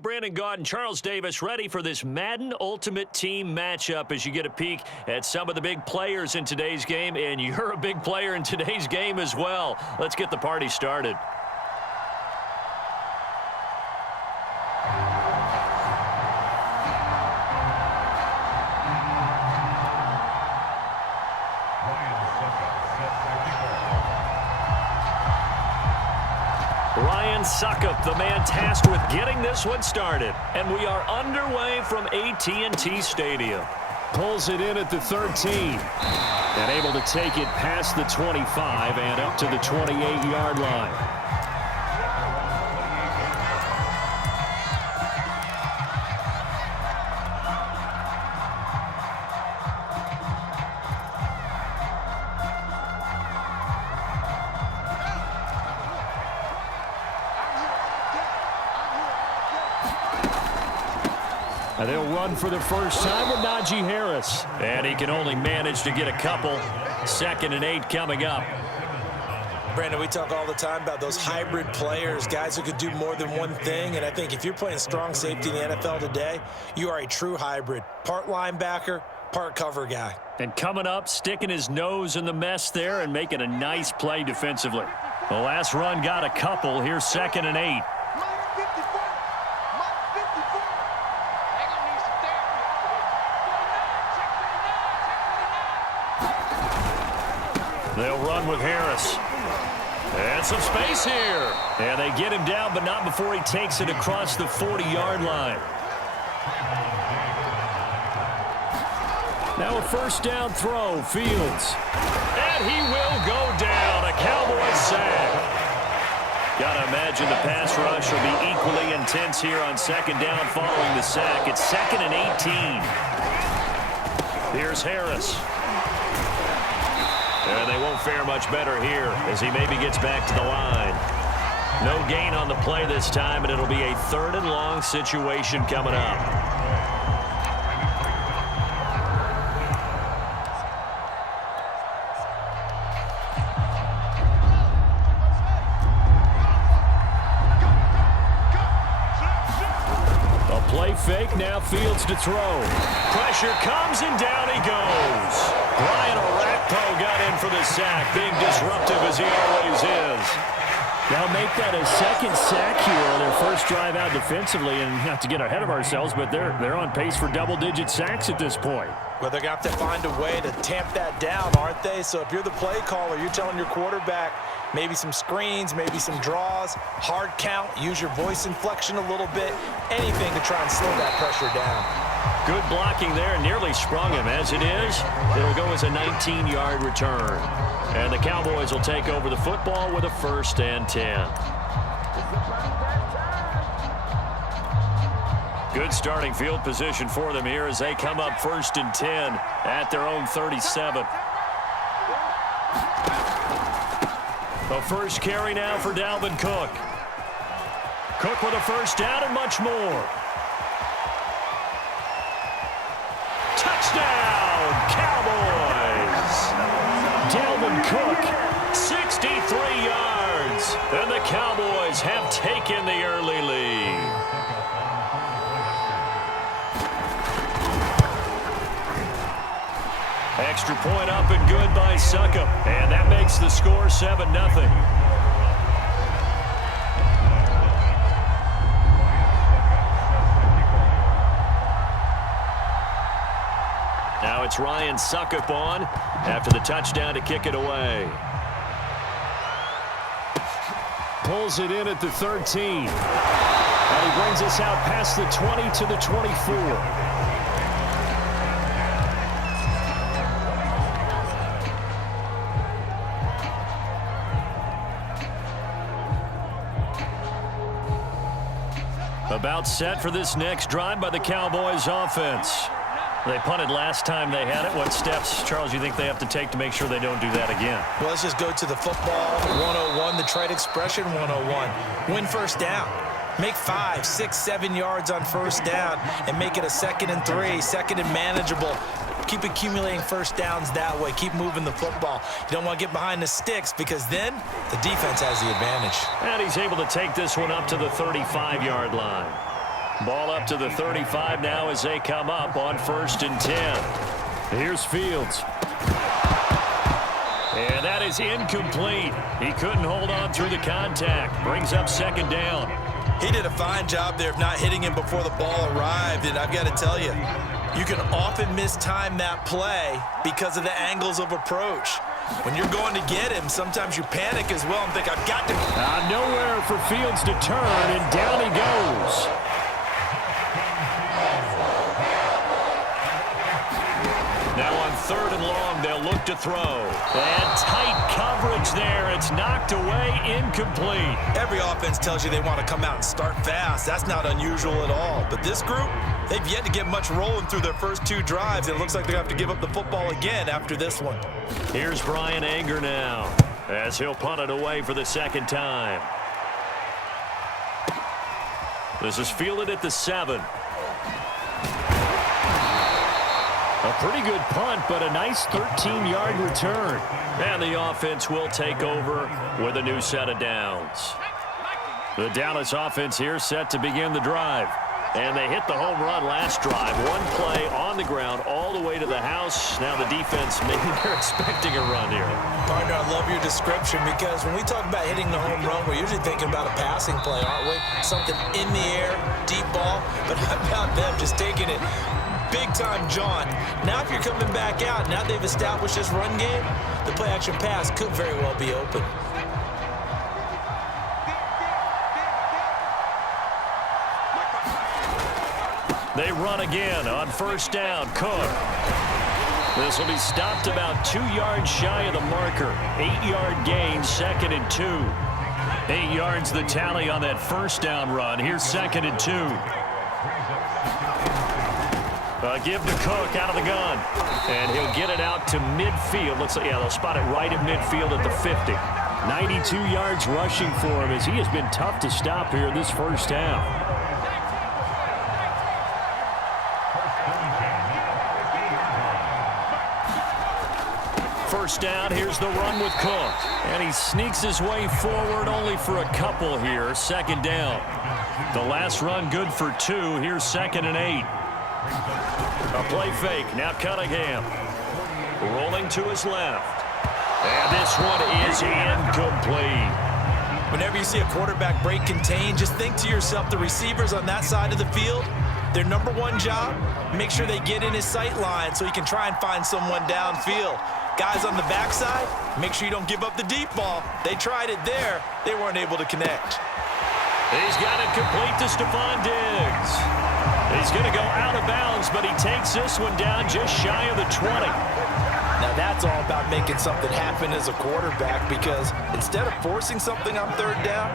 Brandon Gaudin, Charles Davis ready for this Madden Ultimate Team matchup as you get a peek at some of the big players in today's game, and you're a big player in today's game as well. Let's get the party started. Suckup, the man tasked with getting this one started. And we are underway from AT&T Stadium. Pulls it in at the 13. And able to take it past the 25 and up to the 28-yard line. And they'll run for the first time with Najee Harris. And he can only manage to get a couple. 2nd and 8 coming up. Brandon, we talk all the time about those hybrid players, guys who could do more than one thing. And I think if you're playing strong safety in the NFL today, you are a true hybrid. Part linebacker, part cover guy. And coming up, sticking his nose in the mess there and making a nice play defensively. The last run got a couple. Here's 2nd and 8. They'll run with Harris. And some space here. And they get him down, but not before he takes it across the 40-yard line. Now a first down throw, Fields. And he will go down. A Cowboys sack. Gotta imagine the pass rush will be equally intense here on 2nd down following the sack. It's 2nd and 18. Here's Harris. And they won't fare much better here as he maybe gets back to the line. No gain on the play this time, and it'll be a 3rd and long situation coming up. A play fake, now Fields to throw. Pressure comes, and down he goes. Brian Orakpo got in for the sack, being disruptive as he always is. They'll make that a 2nd sack here on their first drive out defensively, and not to get ahead of ourselves, but they're on pace for double-digit sacks at this point. Well, they're going to have to find a way to tamp that down, aren't they? So if you're the play caller, you're telling your quarterback maybe some screens, maybe some draws, hard count, use your voice inflection a little bit, anything to try and slow that pressure down. Good blocking there, nearly sprung him. As it is, it'll go as a 19-yard return. And the Cowboys will take over the football with a 1st and 10. Good starting field position for them here as they come up 1st and 10 at their own 37. The first carry now for Dalvin Cook. Cook with a first down and much more. Touchdown, Cowboys! Dalvin Cook, 63 yards. And the Cowboys have taken the early lead. Extra point up and good by Suckup. And that makes the score 7-0. Now it's Ryan Suckup on after the touchdown to kick it away. Pulls it in at the 13. And he brings us out past the 20 to the 24. About set for this next drive by the Cowboys offense. They punted last time they had it. What steps, Charles, you think they have to take to make sure they don't do that again? Well, let's just go to the football 101, the trade expression 101. Win first down. Make 5, 6, 7 yards on first down and make it a 2nd and 3, 2nd and manageable. Keep accumulating first downs that way. Keep moving the football. You don't want to get behind the sticks because then the defense has the advantage. And he's able to take this one up to the 35-yard line. Ball up to the 35 now as they come up on 1st and 10. Here's Fields. And that is incomplete. He couldn't hold on through the contact. Brings up 2nd down. He did a fine job there of not hitting him before the ball arrived, and I've got to tell you, you can often mistime that play because of the angles of approach. When you're going to get him, sometimes you panic as well and think, I've got to. Nowhere for Fields to turn, and down he goes. Now on 3rd and long, they'll look to throw. And tight coverage there. It's knocked away, incomplete. Every offense tells you they want to come out and start fast. That's not unusual at all. But this group, they've yet to get much rolling through their first 2 drives. It looks like they're going to have to give up the football again after this one. Here's Brian Anger now as he'll punt it away for the 2nd time. This is fielded at the 7. A pretty good punt, but a nice 13-yard return. And the offense will take over with a new set of downs. The Dallas offense here set to begin the drive. And they hit the home run last drive. 1 play on the ground all the way to the house. Now the defense, maybe they're expecting a run here. Partner, I love your description because when we talk about hitting the home run, we're usually thinking about a passing play, aren't we? Something in the air, deep ball. But how about them just taking it big-time jaunt? Now if you're coming back out, now they've established this run game, the play-action pass could very well be open. They run again on 1st down. Cook. This will be stopped about 2 yards shy of the marker. 8-yard gain, 2nd and 2. 8 yards the tally on that 1st down run. Here's 2nd and 2. Give to Cook out of the gun. And he'll get it out to midfield. Looks like, yeah, they'll spot it right in midfield at the 50. 92 yards rushing for him as he has been tough to stop here this 1st half. 1st down, here's the run with Cook. And he sneaks his way forward only for a couple here. 2nd down. The last run good for 2. Here's 2nd and 8. A play fake. Now Cunningham. Rolling to his left. And this one is incomplete. Whenever you see a quarterback break contain, just think to yourself, the receivers on that side of the field, their number 1 job, make sure they get in his sight line so he can try and find someone downfield. Guys on the backside, make sure you don't give up the deep ball. They tried it there. They weren't able to connect. He's got it complete to Stephon Diggs. He's going to go out of bounds, but he takes this one down just shy of the 20. Now that's all about making something happen as a quarterback, because instead of forcing something on 3rd down,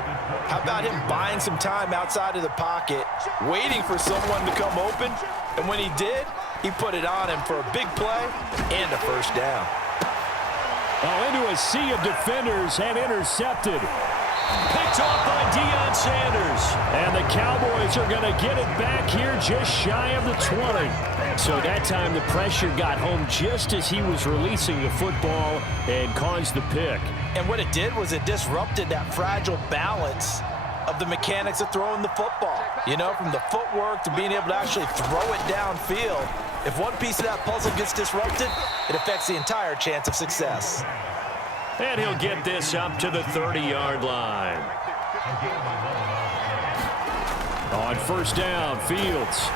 how about him buying some time outside of the pocket, waiting for someone to come open, and when he did, he put it on him for a big play and a 1st down. Oh, into a sea of defenders and intercepted. Picked off by Deion Sanders. And the Cowboys are going to get it back here just shy of the 20. So that time the pressure got home just as he was releasing the football and caused the pick. And what it did was it disrupted that fragile balance of the mechanics of throwing the football. You know, from the footwork to being able to actually throw it downfield. If one piece of that puzzle gets disrupted, it affects the entire chance of success. And he'll get this up to the 30-yard line. On 1st down, Fields.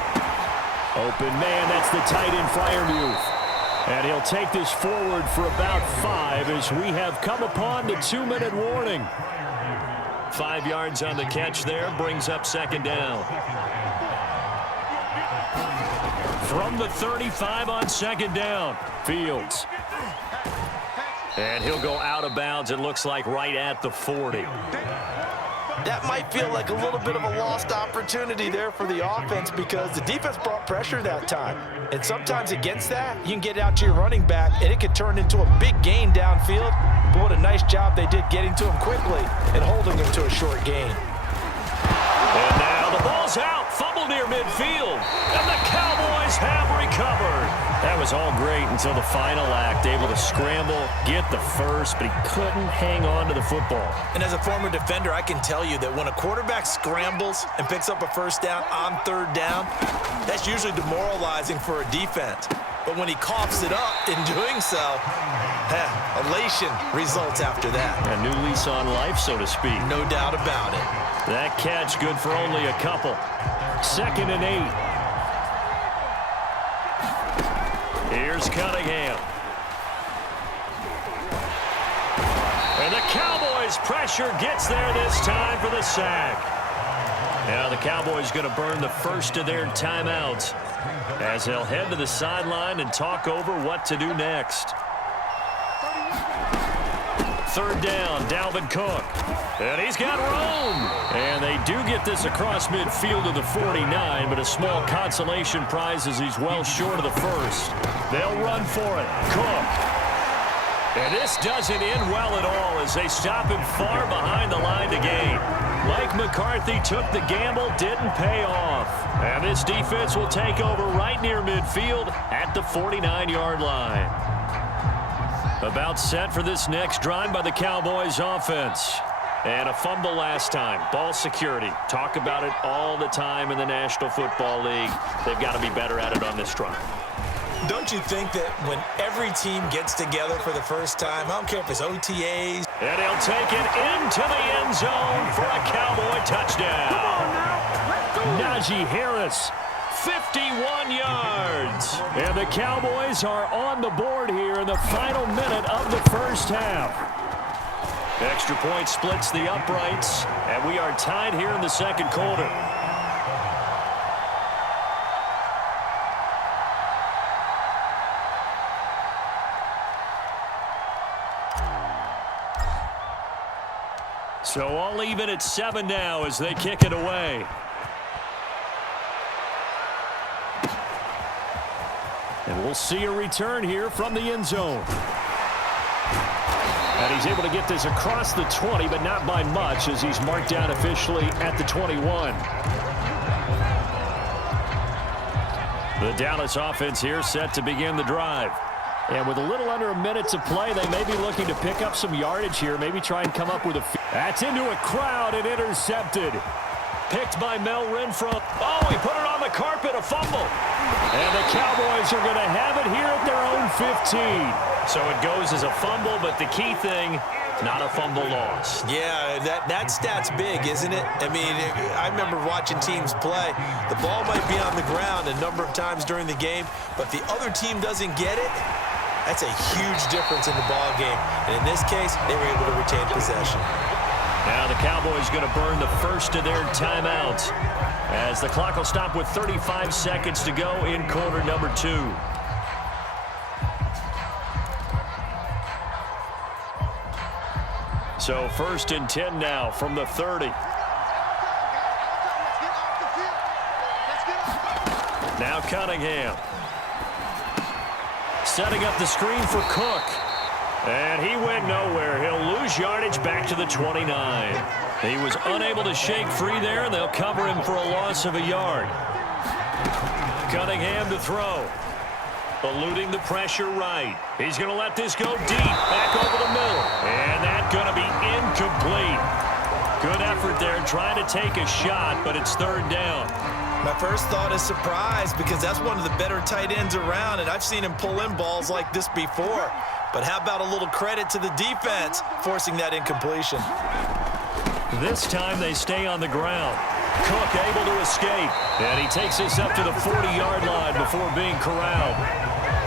Open man, that's the tight end Freiermuth. And he'll take this forward for about 5 as we have come upon the 2-minute warning. 5 yards on the catch there, brings up 2nd down. From the 35 on 2nd down, Fields. And he'll go out of bounds, it looks like right at the 40. That might feel like a little bit of a lost opportunity there for the offense because the defense brought pressure that time. And sometimes against that, you can get it out to your running back, and it could turn into a big gain downfield. But what a nice job they did getting to him quickly and holding him to a short gain. And now the ball's out, fumble near midfield, and the Cowboys have recovered. That was all great until the final act, able to scramble, get the first, but he couldn't hang on to the football. And as a former defender, I can tell you that when a quarterback scrambles and picks up a first down on third down, that's usually demoralizing for a defense. But when he coughs it up in doing so, elation results after that. A new lease on life, so to speak. No doubt about it. That catch good for only a couple. 2nd and 8. Here's Cunningham. And the Cowboys' pressure gets there this time for the sack. Now the Cowboys going to burn the first of their timeouts as they'll head to the sideline and talk over what to do next. 3rd down, Dalvin Cook. And he's got room. And they do get this across midfield to the 49, but a small consolation prize as he's well short of the first. They'll run for it. Cook. And this doesn't end well at all as they stop him far behind the line to gain. Mike McCarthy took the gamble, didn't pay off. And this defense will take over right near midfield at the 49-yard line. About set for this next drive by the Cowboys offense. And a fumble last time. Ball security. Talk about it all the time in the National Football League. They've got to be better at it on this drive. Don't you think that when every team gets together for the first time, I don't care if it's OTAs. And he'll take it into the end zone for a Cowboy touchdown. Come on now. Let's go. Najee Harris, 51 yards. And the Cowboys are on the board here in the final minute of the first half. Extra point splits the uprights, and we are tied here in the second quarter. So all even at 7 now as they kick it away. And we'll see a return here from the end zone. And he's able to get this across the 20, but not by much as he's marked down officially at the 21. The Dallas offense here set to begin the drive. And with a little under a minute to play, they may be looking to pick up some yardage here, maybe try and come up with a... That's into a crowd and intercepted. Picked by Mel Renfro. Oh, he put it on the carpet, a fumble. And the Cowboys are going to have it here at their own 15. So it goes as a fumble, but the key thing, not a fumble loss. Yeah, that stat's big, isn't it? I mean, I remember watching teams play. The ball might be on the ground a number of times during the game, but the other team doesn't get it. That's a huge difference in the ball game. And in this case, they were able to retain possession. Now the Cowboys going to burn the first of their timeouts as the clock will stop with 35 seconds to go in quarter number 2. So 1st and 10 now from the 30. Now Cunningham. Setting up the screen for Cook. And he went nowhere. He'll lose yardage back to the 29. He was unable to shake free there, and they'll cover him for a loss of a yard. Cunningham to throw. Eluding the pressure right. He's going to let this go deep, back over the middle. And that's going to be incomplete. Good effort there, trying to take a shot, but it's 3rd down. My first thought is surprise because that's one of the better tight ends around, and I've seen him pull in balls like this before. But how about a little credit to the defense forcing that incompletion? This time they stay on the ground. Cook able to escape. And he takes this up to the 40-yard line before being corralled.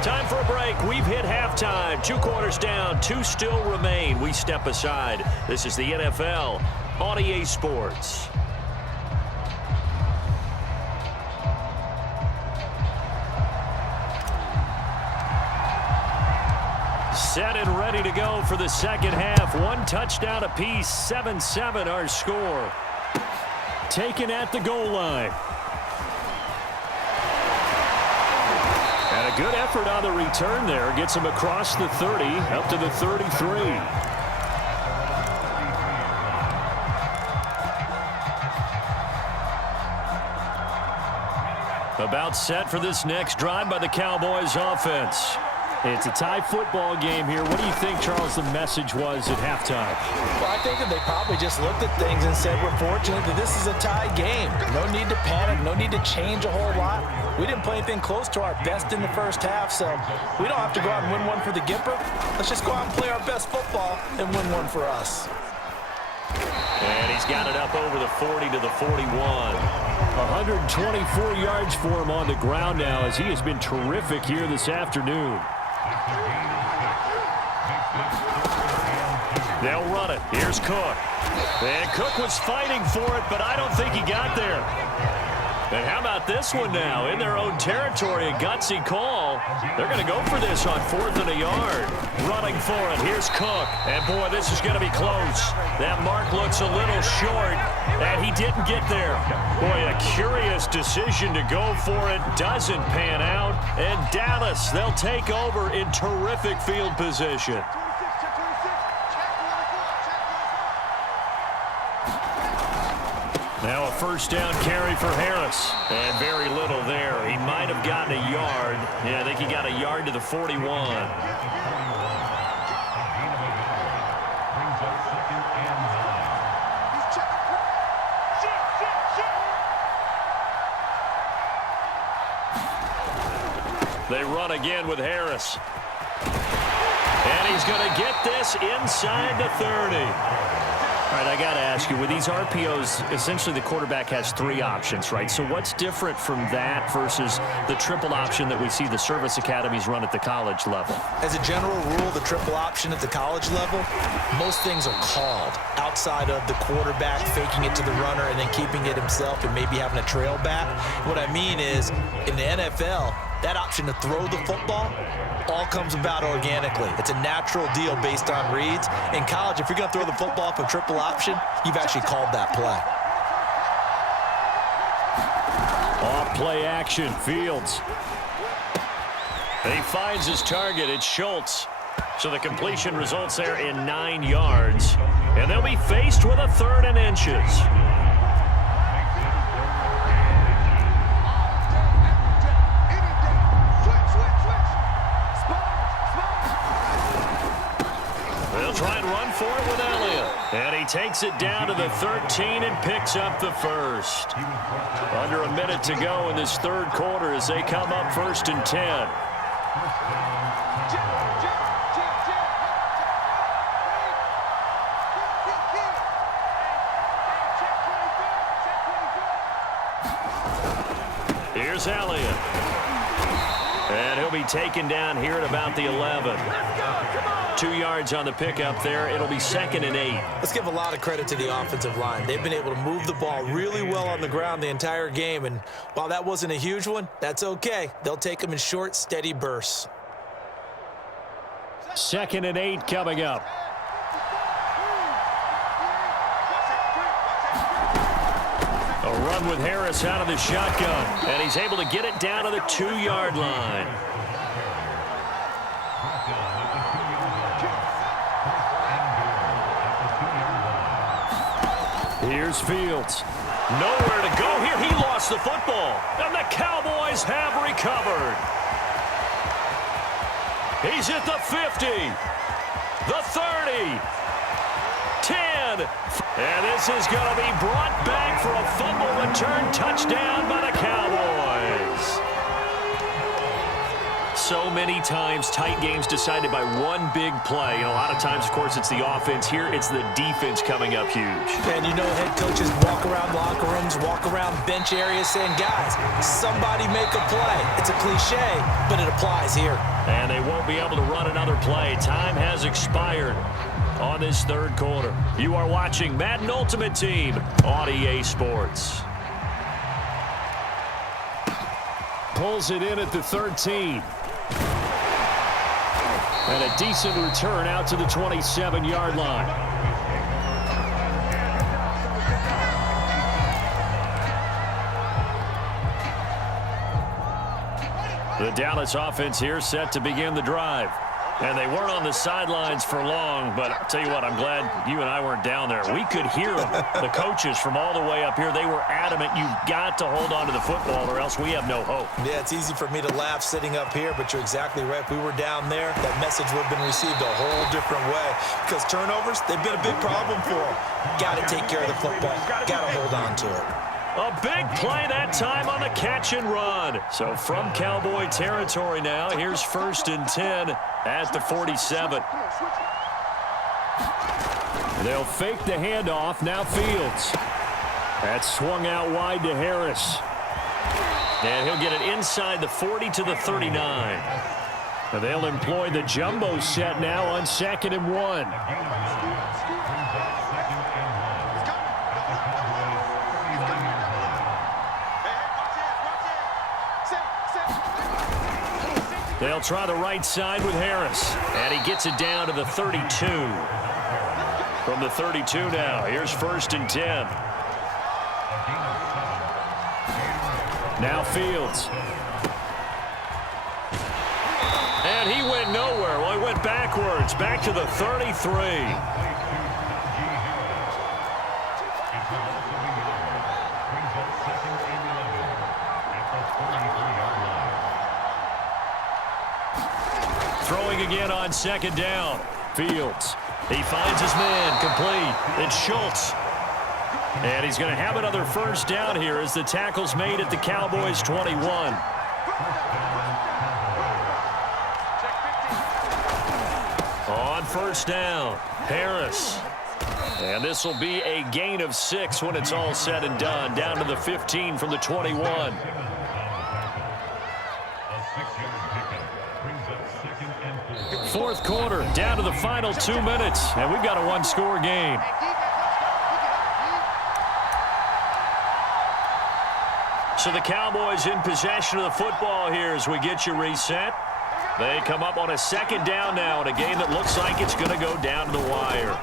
Time for a break. We've hit halftime. 2 quarters down. 2 still remain. We step aside. This is the NFL on EA Sports. Set and ready to go for the second half. 1 touchdown apiece. 7-7 our score. Taken at the goal line. And a good effort on the return there. Gets him across the 30, up to the 33. About set for this next drive by the Cowboys offense. It's a tie football game here. What do you think, Charles, the message was at halftime? Well, I think that they probably just looked at things and said, we're fortunate that this is a tie game. No need to panic, no need to change a whole lot. We didn't play anything close to our best in the first half, so we don't have to go out and win one for the Gipper. Let's just go out and play our best football and win one for us. And he's got it up over the 40 to the 41. 124 yards for him on the ground now as he has been terrific here this afternoon. They'll run it. Here's Cook. And Cook was fighting for it, but I don't think he got there. And how about this one now? In their own territory, a gutsy call. They're going to go for this on 4th and a yard. Running for it. Here's Cook. And, boy, this is going to be close. That mark looks a little short, and he didn't get there. Boy, a curious decision to go for it. Doesn't pan out. And Dallas, they'll take over in terrific field position. Now a first down carry for Harris. And very little there. He might have gotten a yard. Yeah, I think he got a yard to the 41. They run again with Harris. And he's going to get this inside the 30. All right, I got to ask you, with these RPOs, essentially the quarterback has 3 options, right? So what's different from that versus the triple option that we see the service academies run at the college level? As a general rule, the triple option at the college level, most things are called outside of the quarterback faking it to the runner and then keeping it himself and maybe having a trail back. What I mean is, in the NFL, that option to throw the football all comes about organically. It's a natural deal based on reads. In college, if you're going to throw the football for triple option, you've actually called that play. Off play action, Fields. He finds his target. It's Schultz. So the completion results there in 9 yards. And they'll be faced with a 3rd and inches. Try and run for it with Elliott. And he takes it down to the 13 and picks up the first. Under a minute to go in this 3rd quarter as they come up 1st and 10. Here's Elliott. And he'll be taken down here at about the 11. 2 yards on the pickup there. It'll be 2nd and 8. Let's give a lot of credit to the offensive line. They've been able to move the ball really well on the ground the entire game. And while that wasn't a huge one, that's okay. They'll take them in short, steady bursts. 2nd and 8 coming up. A run with Harris out of the shotgun. And he's able to get it down to the 2-yard line. Here's Fields. Nowhere to go here. He lost the football. And the Cowboys have recovered. He's at the 50. The 30. 10. And this is going to be brought back for a fumble return touchdown by the Cowboys. So many times, tight games decided by one big play. And a lot of times, of course, it's the offense. Here, it's the defense coming up huge. And you know head coaches walk around locker rooms, walk around bench areas saying, guys, somebody make a play. It's a cliche, but it applies here. And they won't be able to run another play. Time has expired on this 3rd quarter. You are watching Madden Ultimate Team on EA Sports. Pulls it in at the 13. And a decent return out to the 27-yard line. The Dallas offense here set to begin the drive. And they weren't on the sidelines for long, but I'll tell you what, I'm glad you and I weren't down there. We could hear them. The coaches from all the way up here, they were adamant, you've got to hold on to the football or else we have no hope. Yeah, it's easy for me to laugh sitting up here, but you're exactly right. If we were down there, that message would have been received a whole different way. Because turnovers, they've been a big problem for them. Got to take care of the football. Got to hold on to it. A big play that time on the catch and run. So from Cowboy territory now, here's 1st and 10 at the 47. They'll fake the handoff. Now Fields. That's swung out wide to Harris. And he'll get it inside the 40 to the 39. Now they'll employ the jumbo set now on 2nd and 1. They'll try the right side with Harris. And he gets it down to the 32. From the 32 now, here's 1st and 10. Now Fields. And he went nowhere. Well, he went backwards, back to the 33. Throwing again on 2nd down. Fields. He finds his man, complete. It's Schultz. And he's going to have another 1st down here as the tackle's made at the Cowboys' 21. On 1st down, Harris. And this will be a gain of 6 when it's all said and done. Down to the 15 from the 21. Fourth quarter, down to the final 2 minutes, and we've got a one-score game. So the Cowboys in possession of the football here as we get you reset. They come up on a 2nd down now in a game that looks like it's going to go down to the wire.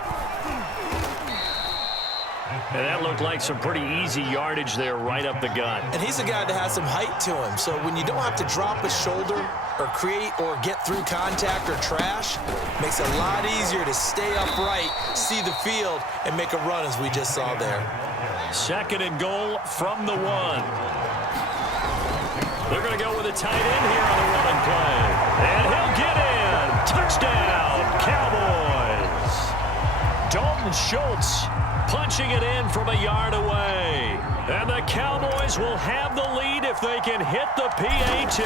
And that looked like some pretty easy yardage there right up the gut. And he's a guy that has some height to him, so when you don't have to drop a shoulder or create or get through contact or trash, makes it a lot easier to stay upright, see the field, and make a run as we just saw there. 2nd and goal from the 1. They're going to go with a tight end here on the running play. And he'll get in. Touchdown, Cowboys. Dalton Schultz punching it in from a yard away. And the Cowboys will have the lead if they can hit the PAT.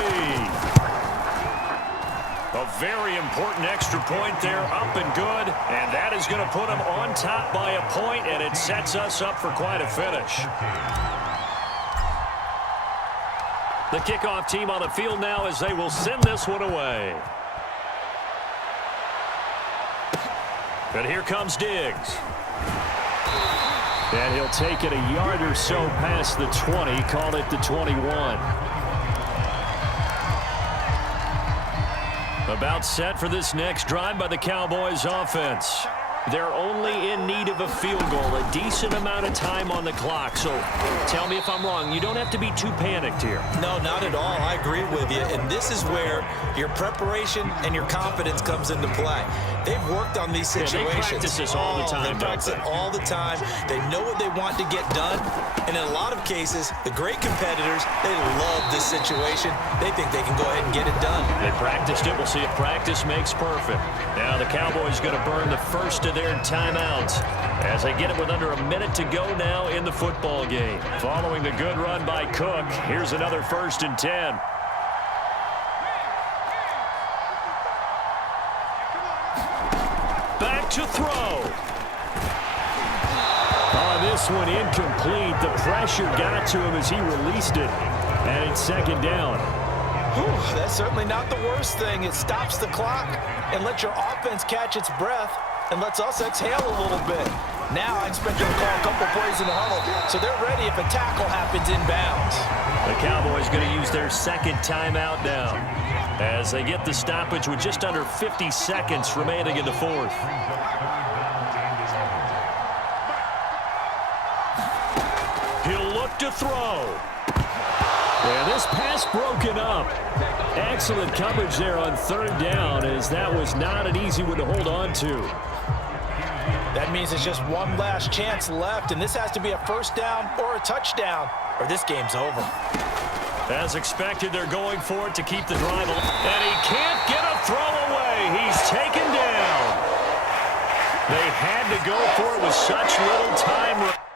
A very important extra point there, up and good. And that is going to put them on top by a point, and it sets us up for quite a finish. The kickoff team on the field now as they will send this one away. And here comes Diggs. And he'll take it a yard or so past the 20, call it the 21. About set for this next drive by the Cowboys offense. They're only in need of a field goal, a decent amount of time on the clock. So tell me if I'm wrong. You don't have to be too panicked here. No, not at all. I agree with you. And this is where your preparation and your confidence comes into play. They've worked on these situations. Yeah, they practice this all the time. They practice it all the time. They know what they want to get done. And in a lot of cases, the great competitors, they love this situation. They think they can go ahead and get it done. They practiced it. We'll see if practice makes perfect. Now the Cowboys going to burn the first of their timeouts as they get it with under a minute to go now in the football game. Following the good run by Cook, here's another 1st and 10. Back to throw. This one incomplete. The pressure got to him as he released it. And it's 2nd down. Whew, that's certainly not the worst thing. It stops the clock and lets your offense catch its breath and lets us exhale a little bit. Now I expect them to call a couple plays in the huddle, so they're ready if a tackle happens inbounds. The Cowboys going to use their 2nd timeout now as they get the stoppage with just under 50 seconds remaining in the 4th. He'll look to throw. Yeah, this this pass broken up. Excellent coverage there on third down, as that was not an easy one to hold on to. That means there's just one last chance left, and this has to be a first down or a touchdown, or this game's over. As expected, they're going for it to keep the drive alive. And he can't get a throw away. He's taken down. They had to go for it with such little time.